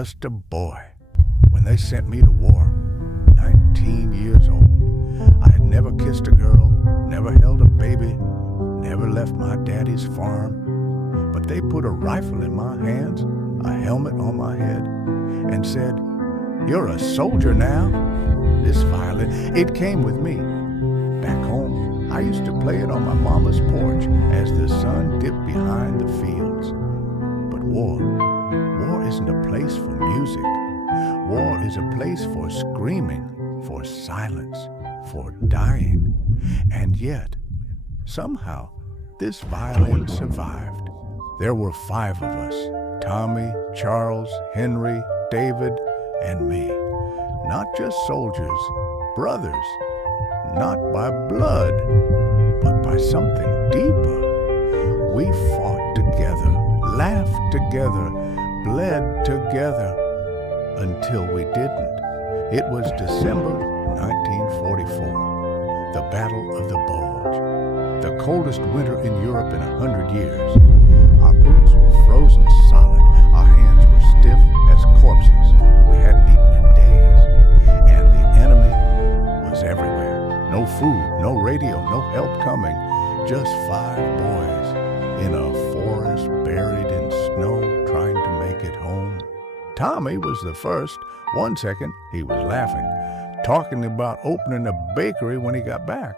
just a boy when they sent me to war, 19 years old. I had never kissed a girl, never held a baby, never left my daddy's farm. But they put a rifle in my hands, a helmet on my head, and said, "You're a soldier now." This violin, it came with me. Back home, I used to play it on my mama's porch as the sun dipped behind the fields. But war isn't a place for music. War is a place for screaming, for silence, for dying. And yet, somehow, this violin survived. There were 5 of us: Tommy, Charles, Henry, David, and me. Not just soldiers, brothers, not by blood, but by something deeper. We fought together, laughed together, bled together, until we didn't. It was December 1944, the Battle of the Bulge, the coldest winter in Europe in 100 years. Our boots were frozen solid, our hands were stiff as corpses we hadn't eaten in days, and the enemy was everywhere. No food, no radio, no help coming, just 5 boys in a forest buried in snow trying to make it home. Tommy was the first. 1 second, he was laughing, talking about opening a bakery when he got back.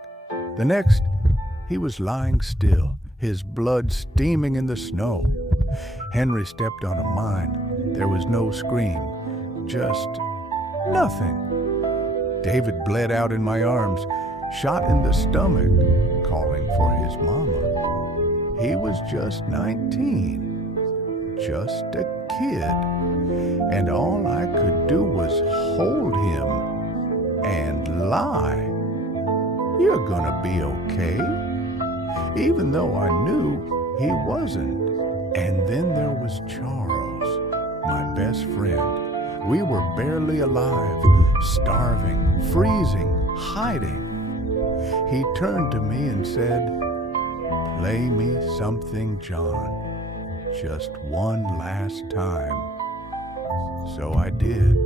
The next, he was lying still, his blood steaming in the snow. Henry stepped on a mine. There was no scream, just nothing. David bled out in my arms, shot in the stomach, calling for his mama. He was just 19, just a kid, and all I could do was hold him and lie. "You're gonna be okay," even though I knew he wasn't. And then there was Charles, my best friend. We were barely alive, starving, freezing, hiding. He turned to me and said, "Play me something, John, just one last time." So I did.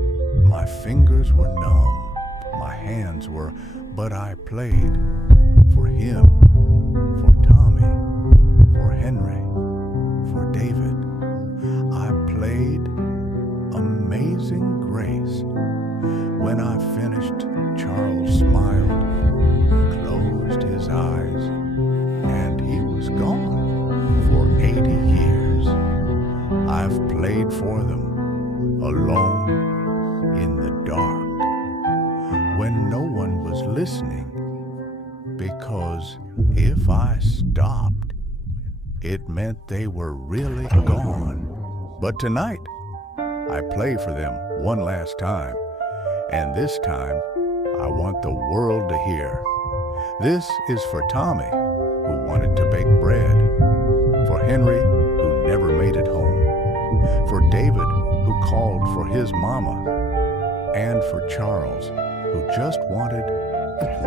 My fingers were numb, my hands were, but I played for him, for Tommy, for Henry, for David. I played Amazing Grace. When I finished, Charles smiled, closed his eyes, and he was gone for 80 years. I've played for them, alone in the dark, when no one was listening, because if I stopped, it meant they were really gone. But tonight, I play for them one last time, and this time, I want the world to hear. This is for Tommy, who wanted to bake bread, for Henry, who never made it home, for David, who called for his mama, and for Charles, who just wanted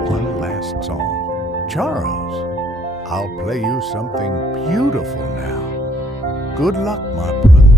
one last song. Charles, I'll play you something beautiful now. Good luck, my brother.